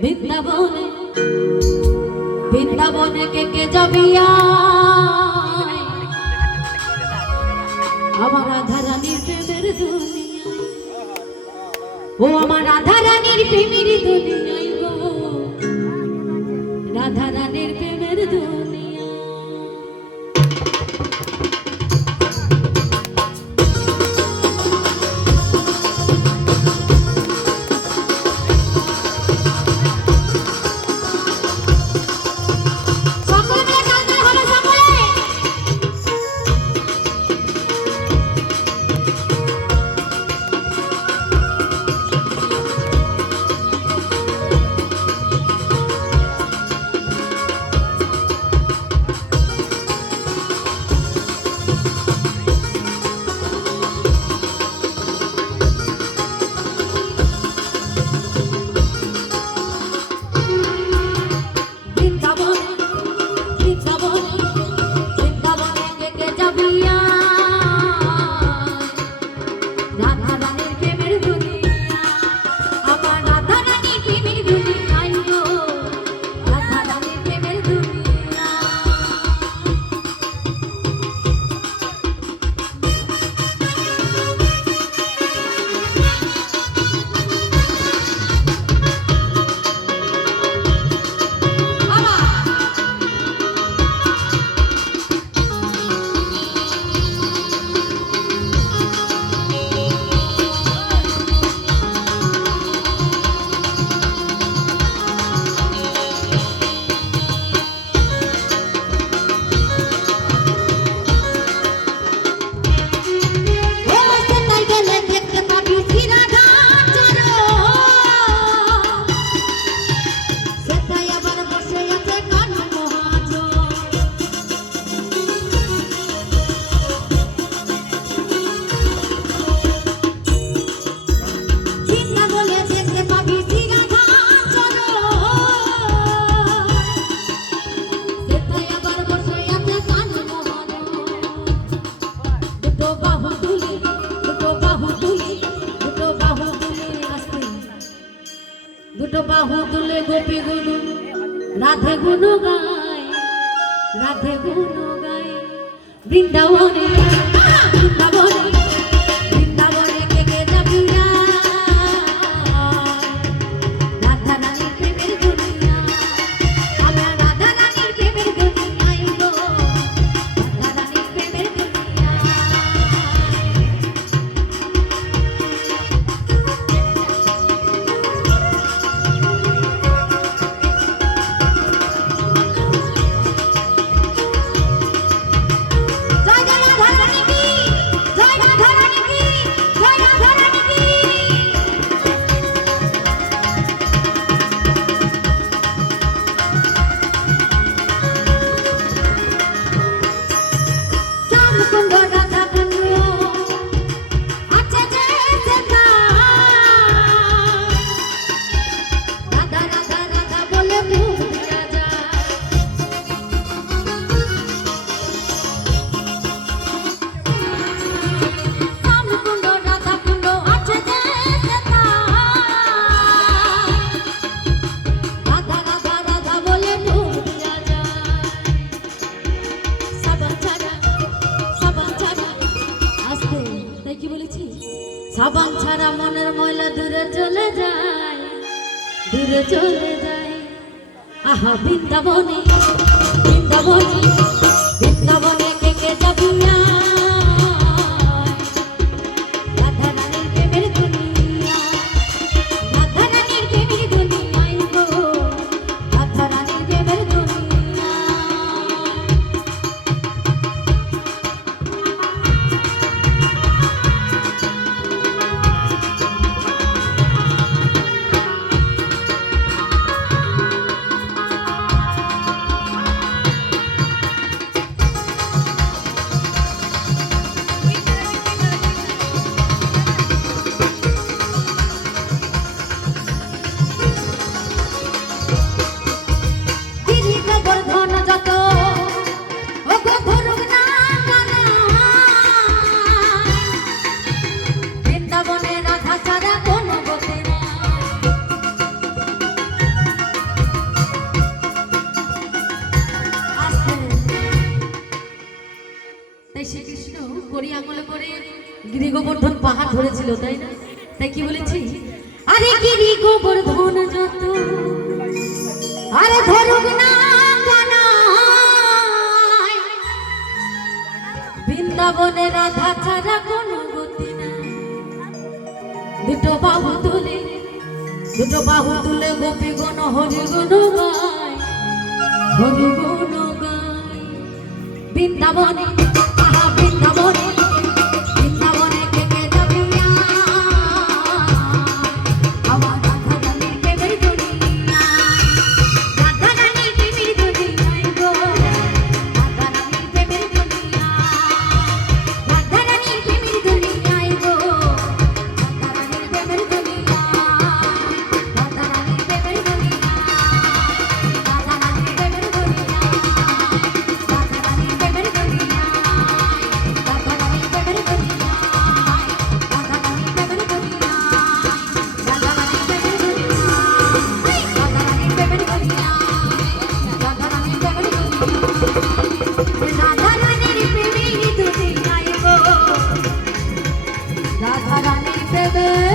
বৃন্দাবনে বৃন্দাবনে কে যাবিয়া আমার রাধা রানীর প্রেমের দুনিয়া ও আমার রাধা রানীর প্রেমের দুনিয়ায় গো রাধা রানীর প্রেমের দুনিয়া দুটো বাহু তুলে গোপী গুনু রাধে গুনু গায় রাধে গুনু গায় বৃন্দাবনে বৃন্দাবনে বৃন্দাবনে কে যাবিয়া রাধা রানীর প্রেমের দুনিয়া আমার রাধা রানীর প্রেমের দুনিয়ায় গো রাধা রানীর প্রেমের দুনিয়া সাবান ছাড়া মনের ময়লা দূরে চলে যায় আহা বৃন্দাবনে বৃন্দাবনে বৃন্দাবনে কে যাবিয়া রাধা রানীর প্রেমের দুনিয়া রাধা রানীর প্রেমের দুনিয়ায় গো রাধা রানীর প্রেমের দুনিয়া করি আঙুলে করে গিরি গোবর্ধন পাহাড় ধরেছিল, তাই না? তাই কি বলেছি? আরে গিরি গোবর্ধন যত আরে ধরুক না কানাই, বৃন্দাবনে রাধা ছাড়া কোনো গতি নাই। দুটো বাহু তুলে গোপী গণ হরি গুণ গায়, হরি গুণ গায়। বৃন্দাবনে আহা বৃন্দাবনে, বৃন্দাবনে থেকে যাবিয়া আমার রাধা রানীর প্রেমের দুনিয়া, রাধা রানীর প্রেমের দুনিয়ায় গো, রাধা রানীর প্রেমের দুনিয়া, রাধা রানীর প্রেমের দুনিয়ায় গো, রাধা রানীর প্রেমের দুনিয়া, রাধা রানীর প্রেমের দুনিয়া, রাধা রানীর প্রেমের দুনিয়া, রাধা রানীর প্রেমের দুনিয়া, রাধা রানীর প্রেমের দুনিয়া, রাধা রানীর প্রেমের দুনিয়া, রাধা রানীর প্রেমের দুনিয়া, রাধা রানীর প্রেমের দুনিয়া, রাধা রানীর প্রেমের দুনিয়া, রাধা রানীর প্রেমের দুনিয়ায় গো, রাধা রানীর প্রেমের